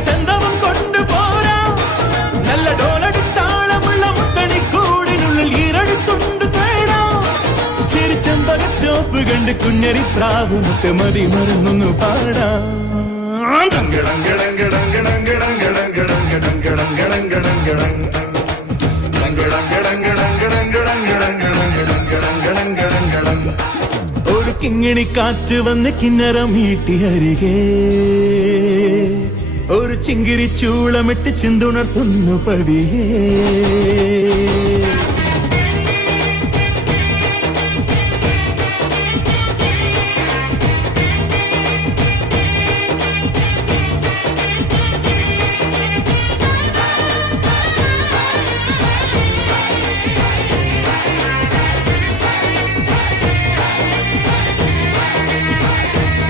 ചന്തവും കൊണ്ടുപോരാ നല്ല ഡോലടിത്താളമുള്ള മുത്തണി കൂടിനുള്ളിൽ ഈരഴുത്തുണ്ട് തേടാ ചിരിച്ചമ്പക ചോപ്പ് കണ്ട് കുഞ്ഞരി പ്രാവ് മുട്ട് മതി മറന്നൊന്നു പാടാ ഒരു കിങ്ങിണി കാറ്റ് വന്ന് കിന്നരം മീട്ടി അരികെ ഒരു ചിങ്കിരി ചൂളമിട്ട് ചിന്തുണർത്തുന്നു പതിയേ